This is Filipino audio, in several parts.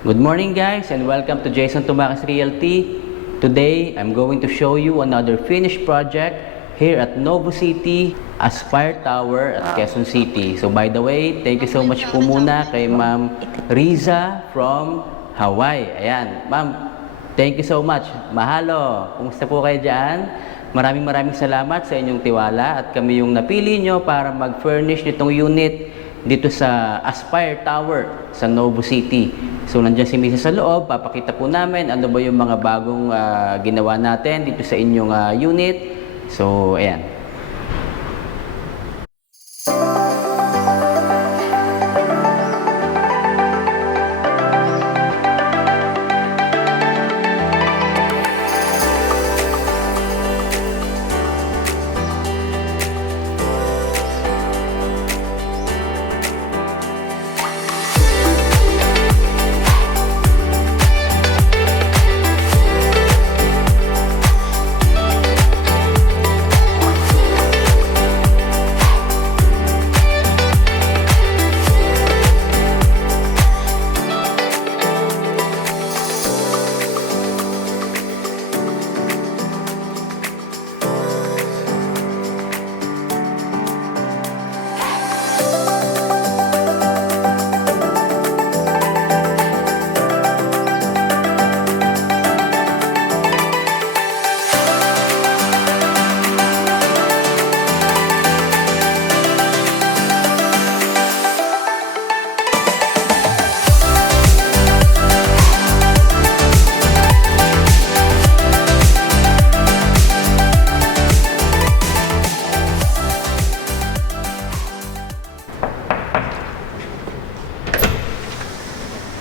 Good morning guys and welcome to Jason Tumakas Realty. Today, I'm going to show you another finished project here at Novo City, Aspire Tower at Quezon City. So by the way, thank you so much po muna kay Ma'am Riza from Hawaii. Ayan, Ma'am, thank you so much. Mahalo, kumusta po kayo dyan? Maraming salamat sa inyong tiwala at kami yung napili nyo para mag-furnish nitong unit dito sa Aspire Tower sa Novo City. So nandiyan si Mrs. sa loob, papakita po namin ano ba yung mga bagong ginawa natin dito sa inyong unit. So ayan.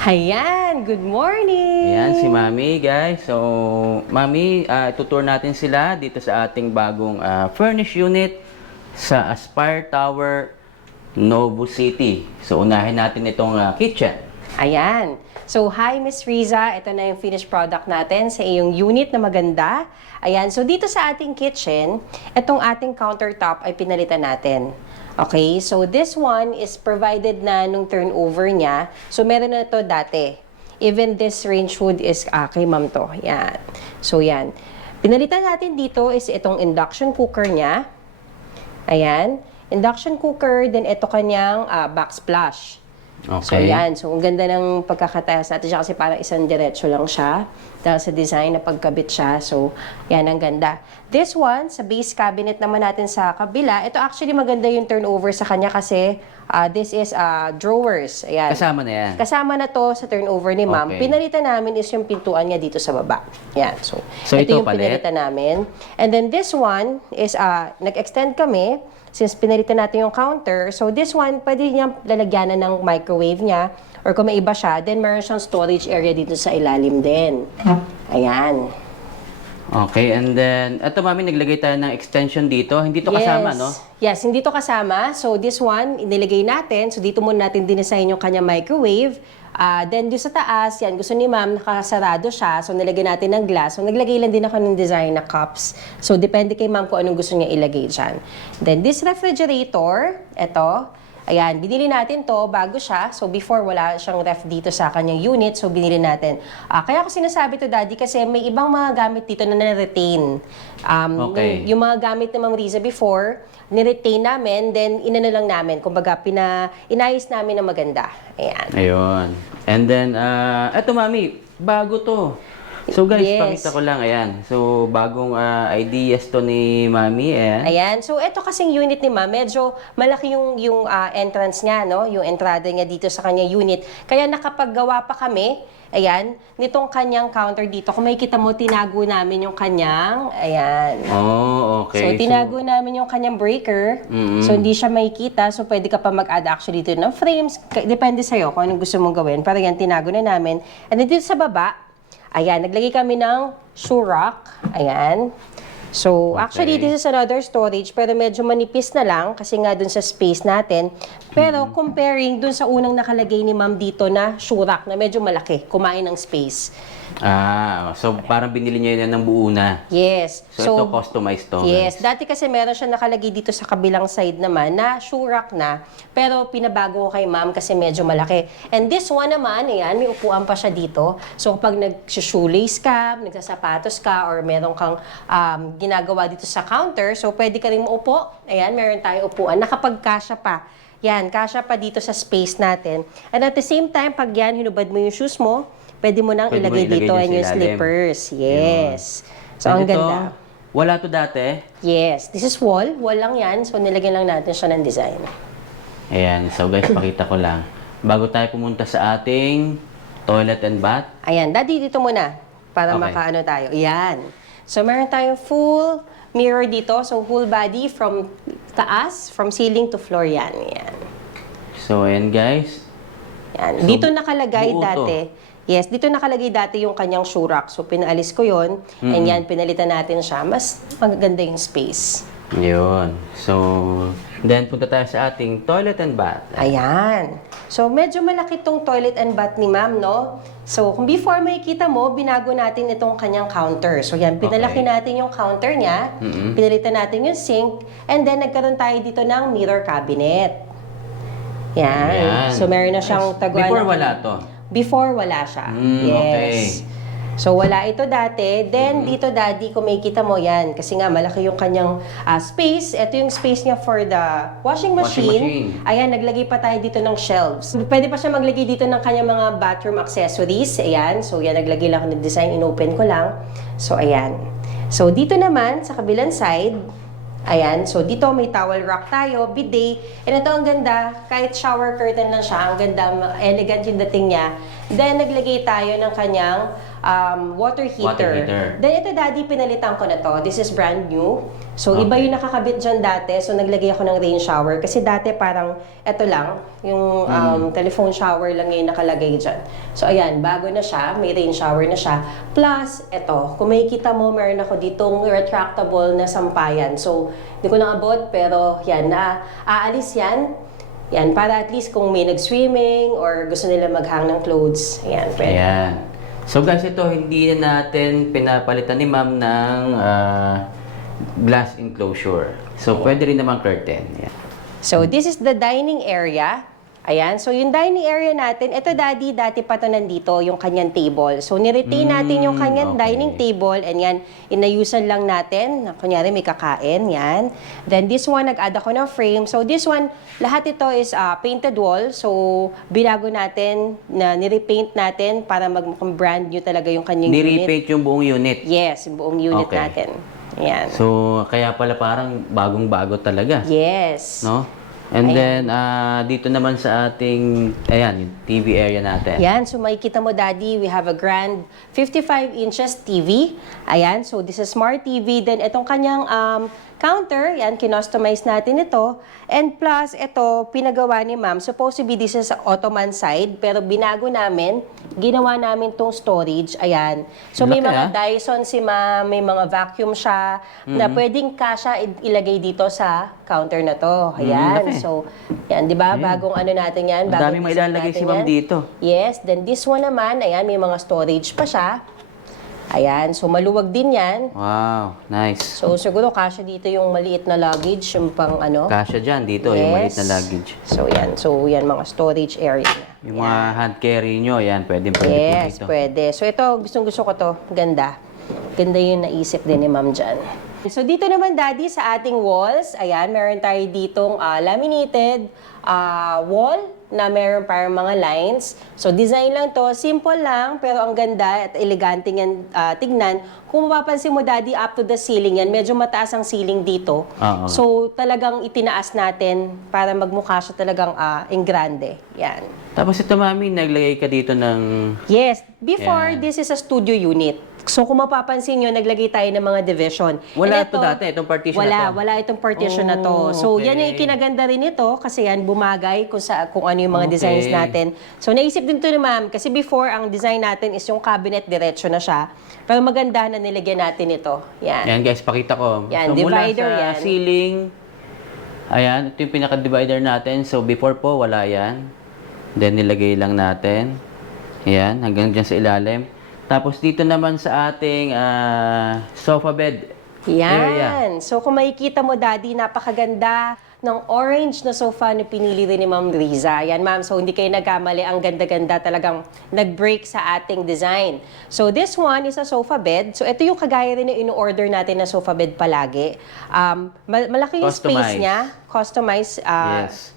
Ayan, good morning! Ayan si Mami guys. So Mami, tutour natin sila dito sa ating bagong furnished unit sa Aspire Tower, Novo City. So unahin natin itong kitchen. Ayan. So, hi Miss Riza. Ito na yung finished product natin sa iyong unit na maganda. Ayan. So, dito sa ating kitchen, itong ating countertop ay pinalitan natin. Okay, so this one is provided na nung turnover niya. So, meron na ito dati. Even this range hood is kay ma'am to. Yan. So, yan. Pinalitan natin dito is itong induction cooker niya. Ayan. Induction cooker, then ito kanyang backsplash. Okay. So, yan. So, ang ganda ng pagkakatayas natin siya kasi parang isang diretso lang siya. Dahil sa design na pagkabit siya. So, yan ang ganda. This one, sa base cabinet naman natin sa kabila, ito actually maganda yung turnover sa kanya kasi this is drawers. Ayan. Kasama na yan. Kasama na to sa turnover ni ma'am. Okay. Pinalitan namin is yung pintuan niya dito sa baba. Yan. So ito yung palit? pinalitan namin. And then this one is, nag-extend kami since pinalitan natin yung counter. So this one, pwede niyang lalagyanan ng microwave niya or kung may iba siya, then meron siyang storage area dito sa ilalim din. Ayan. Okay, and then ito Mami, naglagay tayo ng extension dito. Hindi to kasama, no? Yes, hindi to kasama. So, this one, inilagay natin. So, dito muna natin dinesign yung kanya microwave. Then, doon sa taas, yan, gusto ni ma'am, nakasarado siya. So, nilagay natin ng glass. So, naglagay lang din ako ng design na cups. So, depende kay ma'am kung anong gusto niya ilagay dyan. Then, this refrigerator, ito, ayan, binili natin to bago siya. So, before, wala siyang ref dito sa kanyang unit. So, binili natin. Kaya ko sinasabi to, Daddy, kasi may ibang mga gamit dito na na-retain. Okay. Yung mga gamit ni Ma'am Riza before, ni-retain namin, then inano lang namin. Kumbaga, inayos namin na maganda. Ayan. Ayun. And then, eto Mami, bago to. So guys, Yes. pakita ko lang, ayan. So, bagong ideas to ni Mami, ayan. Ayan. So, ito kasing unit ni Ma'am, medyo malaki yung entrance niya, no? Yung entrada niya dito sa kanyang unit. Kaya nakapaggawa pa kami, ayan, nitong kanyang counter dito. Kung makikita mo, tinago namin yung kanyang, ayan. Oh, okay. So, tinago namin yung kanyang breaker. So, hindi siya makikita. So, pwede ka pa mag-add actually dito ng frames. Depende sa'yo kung anong gusto mong gawin. Pero yan, tinago na namin. And then dito sa baba, ayan, naglagay kami ng shoe rack. Ayan. So, actually, Okay. this is another storage, pero medyo manipis na lang kasi nga dun sa space natin. Pero comparing dun sa unang nakalagay ni ma'am dito na shurak na medyo malaki, kumain ng space. So parang binili niya yun ng buo na. Yes. So, ito customized to. Yes. guys. Dati kasi meron siya nakalagay dito sa kabilang side naman na shurak na, pero pinabago ko kay ma'am kasi medyo malaki. And this one naman, ayan, may upuan pa siya dito. So kapag nag-shoelace ka, nagsasapatos ka, or meron kang ginagawa dito sa counter, so pwede ka rin maupo. Ayan, meron tayo upuan. Nakapagkasya pa. Yan, kasya pa dito sa space natin. And at the same time, pag yan, hinubad mo yung shoes mo, pwede mo nang Pwede mo ilagay ilagay dito dyan and sa yung ilalim. slippers. Yes. So, And ang ito, ganda. wala to dati. Yes. This is wall. Wall lang yan. So, nilagyan lang natin siya ng design. Ayan, so guys, pakita ko lang. Bago tayo pumunta sa ating toilet and bath, Ayan. Daddy, dito muna. Para Okay. makaano tayo. Ayan. So, meron tayong full mirror dito. So, full body from taas, from ceiling to floor yan. Ayan. so ayan guys. Yan. So, Dito nakalagay buo to. dati. Yes, dito nakalagay dati yung kanyang shoe rack. So, pinaalis ko yon and yan, pinalitan natin siya. Mas maganda yung space. Yun. So, then punta tayo sa ating toilet and bath. Ayan. So, medyo malaki tong toilet and bath ni ma'am, no? So, kung before makikita mo, binago natin itong kanyang counter. So, yan, pinalaki Okay. natin yung counter niya, pinalitan natin yung sink, and then nagkaroon tayo dito ng mirror cabinet. Yan. Ayan. So, meron na siyang taguan. Before wala to. Before, wala siya. Okay. Yes. So, wala ito dati. Then, dito, daddy, kung makikita mo yan, kasi nga, malaki yung kanyang space. Ito yung space niya for the washing machine. machine. Ayan, naglagay pa tayo dito ng shelves. Pwede pa siya maglagay dito ng kanyang mga bathroom accessories. Ayan. So, yan, naglagay lang ako ng design. Inopen ko lang. So, ayan. So, dito naman, sa kabilang side, ayan, so dito may towel rack tayo, bidet. And ito ang ganda, kahit shower curtain lang siya, ang ganda, elegant yung dating niya. Then naglagay tayo ng kanyang water heater. Then ito, daddy, pinalitan ko na to. This is brand new. So iba yung nakakabit dyan dati. So naglagay ako ng rain shower. Kasi dati parang ito lang, yung telephone shower lang yung nakalagay dyan. So ayan, bago na siya, may rain shower na siya. Plus, ito, kung makikita mo, meron ako ditong retractable na sampayan. So, hindi ko naabot, pero yan, aalis yan. Yan, para at least kung may nag-swimming or gusto nila maghang ng clothes, ayan, pwede. Ayan. So guys, ito hindi na natin pinapalitan ni ma'am ng glass enclosure. So pwede rin naman curtain. Ayan. So, this is the dining area. Ayan. So, yung dining area natin, ito, daddy, dati pa to nandito, yung kanyang table. So, niretain natin yung kanyang okay. dining table, and yan, inayusan lang natin. Kunyari, may kakain, yan. Then, this one, nag-add ako ng frame. So, this one, lahat ito is painted wall. So, binago natin, nirepaint natin para magmukhang brand new talaga yung kanyang unit. Ni-repaint yung buong unit. Yes, yung buong unit Okay. natin. Ayan. So kaya pala parang bagong-bago talaga. Yes. No? And Ayan. then dito naman sa ating ayan, yung TV area natin. Yan, so makikita mo, daddy, we have a grand 55 inches TV. Ayan, so this is smart TV. Then itong kanyang counter, yan, kinostomize natin ito. And plus, ito, pinagawa ni ma'am. Supposed to be this is Ottoman side, pero binago namin. Ginawa namin tong storage. Ayan. So may Laki, mga Dyson si ma'am, may mga vacuum siya, na pwedeng kasya ilagay dito sa counter na to. Ayan. laki. So, yan, di ba? Bagong ano natin yan. Ang bagong daming design mailalagay natin si ma'am yan. dito. Yes, then this one naman, ayan, may mga storage pa siya. Ayan, so maluwag din yan. Wow, nice. So siguro kasya dito yung maliit na luggage, yung pang ano. Kasya dyan dito, yung maliit na Yes. luggage. So yan mga storage area niya. Yung mga hand carry nyo, ayan, pwede po Yes, dito. pwede. So ito, gusto ko to. Ganda. Ganda yung naisip din ni ma'am dyan. So dito naman, daddy, sa ating walls, ayan, meron tayo ditong laminated wall na meron parang mga lines. So design lang to, simple lang, pero ang ganda at elegante yan tignan. Kung mapapansin mo, daddy, up to the ceiling yan, medyo mataas ang ceiling dito. Oo. So talagang itinaas natin para magmukha siya talagang en grande. Yan. Tapos ito, mami, naglagay ka dito ng... Yes, before Yan. this is a studio unit. So kung mapapansin nyo, naglagay tayo ng mga division. Wala And to dati, itong partition na to. Wala itong partition na to. So yan yung ikinaganda rin ito kasi yan bumagay kung ano yung mga designs natin. So naisip din to ni ma'am kasi before ang design natin is yung cabinet diretso na siya. Pero maganda na nilagyan natin ito. Yan. Yan guys, pakita ko. Yan, so mula divider sa yan. ceiling, ayan, ito yung pinaka-divider natin. So before po, wala yan. Then nilagay lang natin. Ayan, hanggang dyan sa ilalim. Tapos dito naman sa ating sofa bed area. Yan. So kung makikita mo, Daddy, napakaganda ng orange na sofa na pinili rin ni Ma'am Riza. Yan, Ma'am. So hindi kayo nagkamali. Ang ganda-ganda talagang nag-break sa ating design. So this one is a sofa bed. So ito yung kagaya rin na in-order natin na sofa bed palagi. Malaki yung space niya. Customized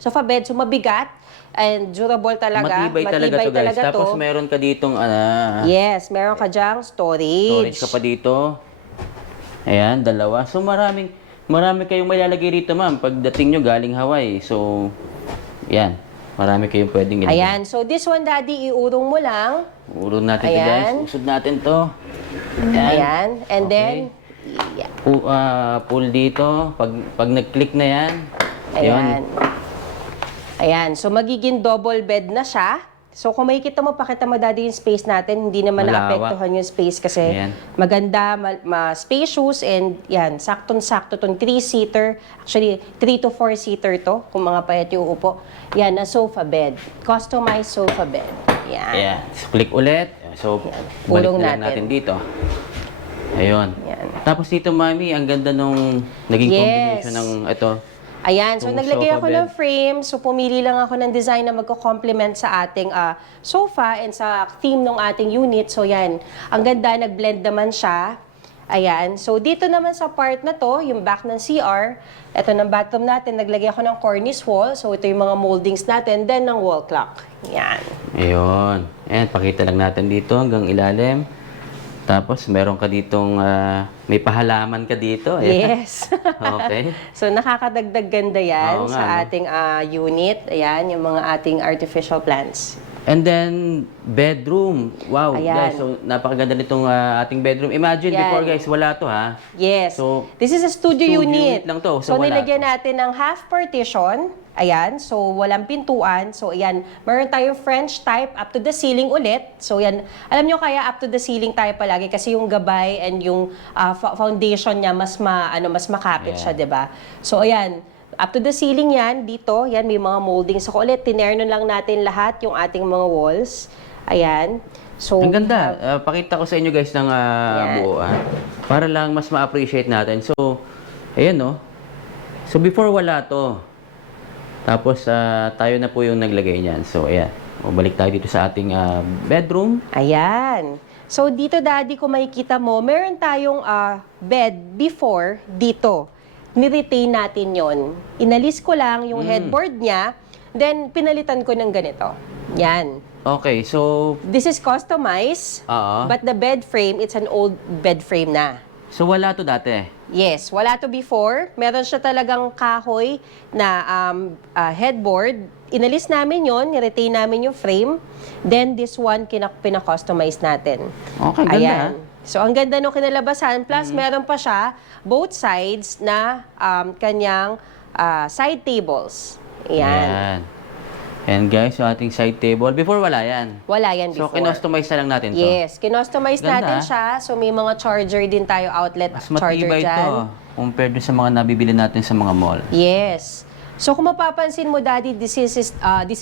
sofa bed. So mabigat. And durable talaga. Matibay talaga to, guys. Tapos meron ka ditong yes, meron ka dyang storage. Storage ka pa dito. Ayan, dalawa. So marami kayong may lalagay rito, ma'am. Pagdating nyo galing Hawaii. So, yan. Marami kayong pwedeng ginagawa. Ayan. So this one, Daddy, iurong mo lang. Urong natin ito, guys. Usod natin to. Ayan. And then, pull dito. Pag nag-click na yan. Ayan. Ayan. So, magiging double bed na siya. So, kung makikita mo, pakita mo, Daddy, yung space natin. Hindi naman naapektuhan yung space kasi maganda, spacious, and yan, saktong-sakto itong 3-seater. Actually, 3 to 4-seater to, kung mga payat yung uupo. Yan, na sofa bed. Customized sofa bed. Yan. Ayan. Click ulit. So, balik na lang natin dito. Ayun. Yan. Tapos dito, Mami, ang ganda nung naging combination ng ito. Ayan, so naglagay ako ng frame. So pumili lang ako ng design na magko-complement sa ating sofa and sa theme ng ating unit. So yan, ang ganda, nag-blend naman siya. Ayan, so dito naman sa part na to, yung back ng CR, ito ng bathroom natin, naglagay ako ng cornice wall. So ito yung mga moldings natin, then ng wall clock. Yan. Ayun. Ayan, pakita lang natin dito hanggang ilalim. Tapos, meron ka ditong, may pahalaman ka dito. Ayan. Yes. Okay. So, nakakadagdag ganda yan sa ating unit. Ayan, yung mga ating artificial plants. And then, bedroom. Wow, guys. So, napakaganda nitong ating bedroom. Imagine, before guys, wala to ha. Yes. So, this is a studio unit. lang to. So nilagyan natin ng half partition. Ayan. So, walang pintuan. So, ayan. Meron tayong French type up to the ceiling ulit. So, yan. Alam nyo kaya up to the ceiling tayo palagi kasi yung gabay and yung foundation niya mas makapit siya, 'di ba? So, ayan. Up to the ceiling yan, dito, yan, may mga moldings. So, ulit, tinerno lang natin lahat yung ating mga walls. Ayan. So, ang ganda. Pakita ko sa inyo guys ng buo. Para lang mas ma-appreciate natin. So, ayan no. So, before wala to. Tapos, tayo na po yung naglagay niyan. So, ayan. Balik tayo dito sa ating bedroom. Ayan. So, dito, Daddy, kung makikita mo, meron tayong bed before dito. Ni-retain natin yon. Inalis ko lang yung headboard niya, then pinalitan ko ng ganito. Yan. Okay, so... This is customized, but the bed frame, it's an old bed frame na. So, wala to dati? Yes, wala to before. Meron siya talagang kahoy na headboard. Inalis namin yon, ni-retain namin yung frame. Then, this one, pina-customize natin. Okay, ganda. Ayan. So, ang ganda nung kinalabasan. Plus, meron pa siya both sides na kanyang side tables. Ayan. And guys, yung ating side table. Before, wala yan. Wala yan before. So, kinostomize na lang natin to. Yes, kinostomize natin siya. So, may mga charger din tayo, outlet Mas charger matibay dyan. ito compared dun sa mga nabibili natin sa mga mall. Yes. So, kung mapapansin mo, Daddy, this is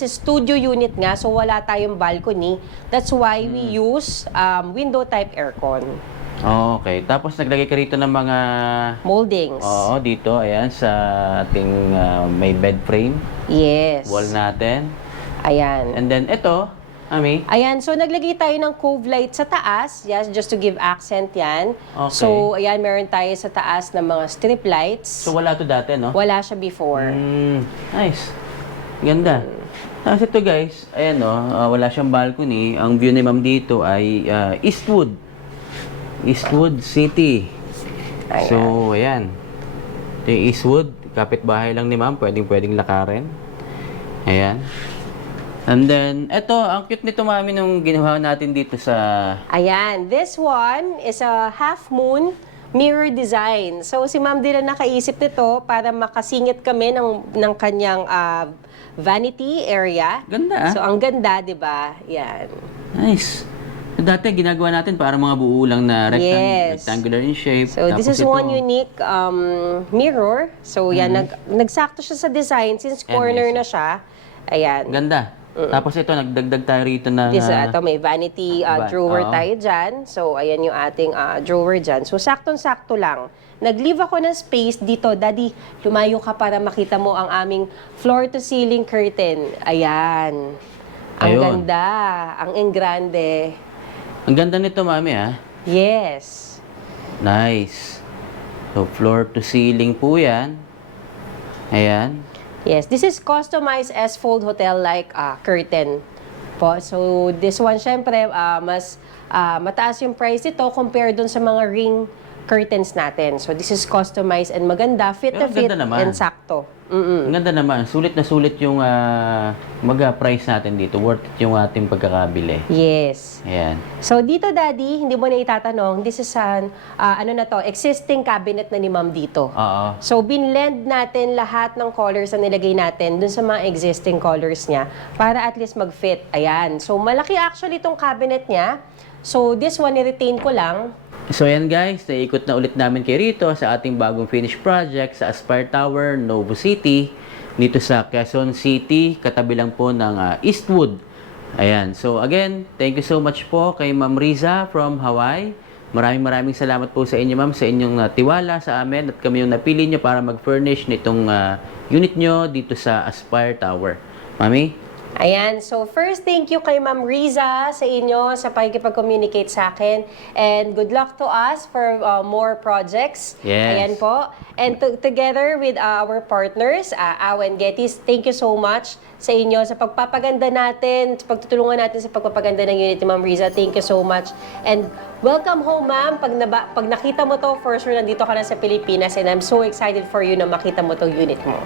studio unit nga. So, wala tayong balcony. That's why we use window-type aircon. Okay. Tapos, naglagay ka rito ng mga... Moldings. Oo, dito. Ayan, sa ating may bed frame. Yes. Wall natin. Ayan. And then, ito, Ami. Ayan, so naglagay tayo ng cove light sa taas. Yes, just to give accent yan. Okay. So, ayan, meron tayo sa taas ng mga strip lights. So, wala to dati, no? Wala siya before. Nice. Ganda. Tapos ito, guys, ayan, no? Wala siyang balcony. Ang view ni Ma'am dito ay Eastwood. Eastwood City. Ayan. So, ayan. Ito yung Eastwood. Kapitbahay lang ni Ma'am. Pwedeng lakarin. Ayan. And then, eto, ang cute nito mami nung ginawa natin dito sa... Ayan, this one is a half moon mirror design. So si Ma'am din na nakaisip nito para makasingit kami ng kanyang vanity area. Ganda ah. So ang ganda, 'di ba? Yan. Nice. Dati ginagawa natin para mga buo lang na Yes. rectangular in shape. So this Tapos is one unique mirror. So yan, nagsakto siya sa design since corner na siya. Ayan. Ganda. Tapos ito, nagdagdag tayo rito ng... Ito, may vanity drawer oo. tayo dyan. So, ayan yung ating drawer dyan. So, saktong-sakto lang. Nag-leave ako ng space dito. Daddy, lumayo ka para makita mo ang aming floor-to-ceiling curtain. Ayan. Ang Ayun. ganda. Ang engrande. Ang ganda nito, mami, ah. Yes. Nice. So, floor to ceiling po yan. Ayan. Yes, this is customized S-fold hotel-like curtain po. So, this one, syempre, mas mataas yung price nito compared dun sa mga ring curtains natin. So, this is customized and maganda, fit Pero na fit ganda naman. and sakto. Ang ganda naman. Sulit na sulit yung price natin dito. Worth it yung ating pagkakabili. Yes. Ayan. So, dito, Daddy, hindi mo na itatanong, this is an, existing cabinet na ni Ma'am dito. Oo. So, binlend natin lahat ng colors na nilagay natin dun sa mga existing colors niya para at least mag-fit. Ayan. So, malaki actually itong cabinet niya. So, this one, i-retain ko lang. So ayan guys, naikot na ulit namin kay Rito sa ating bagong finished project sa Aspire Tower, Novo City. Dito sa Quezon City, katabi lang po ng Eastwood. Ayan. So again, thank you so much po kay Ma'am Riza from Hawaii. Maraming salamat po sa inyo ma'am, sa inyong tiwala sa amin at kami yung napili nyo para mag-furnish nitong unit nyo dito sa Aspire Tower. Mami? Ayan. So, first, thank you kay Ma'am Riza sa inyo sa pagkipag-communicate sa akin. And good luck to us for more projects. Yes. Ayan po. And together with our partners, Awa and Gettys, thank you so much sa inyo sa pagpapaganda natin, sa pagtutulungan natin sa pagpapaganda ng unit ni Ma'am Riza. Thank you so much. And welcome home, ma'am. Pag nakita mo to, for sure, nandito ka na sa Pilipinas. And I'm so excited for you na makita mo tong unit mo.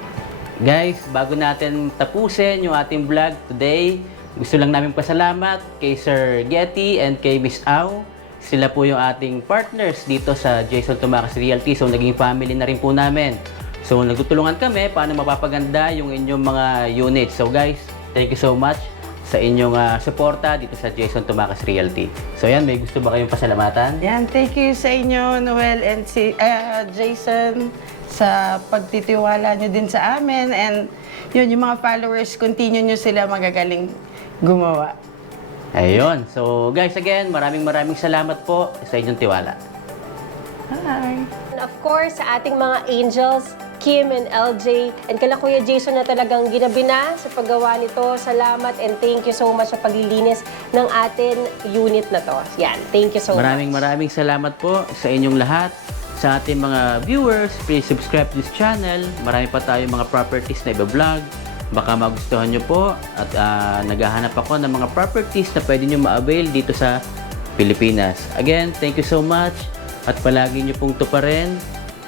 Guys, bago natin tapusin yung ating vlog today, gusto lang namin pasalamat kay Sir Getty and kay Miss Au. Sila po yung ating partners dito sa Jason Tumakas Realty. So, naging family na rin po namin. So, nagtutulungan kami paano mapapaganda yung inyong mga units. So, guys, thank you so much sa inyong suporta dito sa Jason Tumakas Realty. So, yan, may gusto ba kayong pasalamatan? Yan, thank you sa inyo, Noel and Jason, sa pagtitiwala nyo din sa amin. And yun, yung mga followers, continue nyo sila magagaling gumawa. Ayun. So, guys, again, maraming salamat po sa inyong tiwala. Hi! And of course, sa ating mga angels, Kim and LJ, and kala Kuya Jason na talagang ginabi na sa paggawa nito. Salamat and thank you so much sa paglilinis ng atin unit na to. Yan, thank you so much. Maraming salamat po sa inyong lahat. Sa ating mga viewers, please subscribe to this channel. Marami pa tayong mga properties na i-vlog. Baka magustuhan nyo po. At naghahanap ako ng mga properties na pwede nyo ma-avail dito sa Pilipinas. Again, thank you so much. At palagi nyo pong tuparin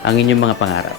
ang inyong mga pangarap.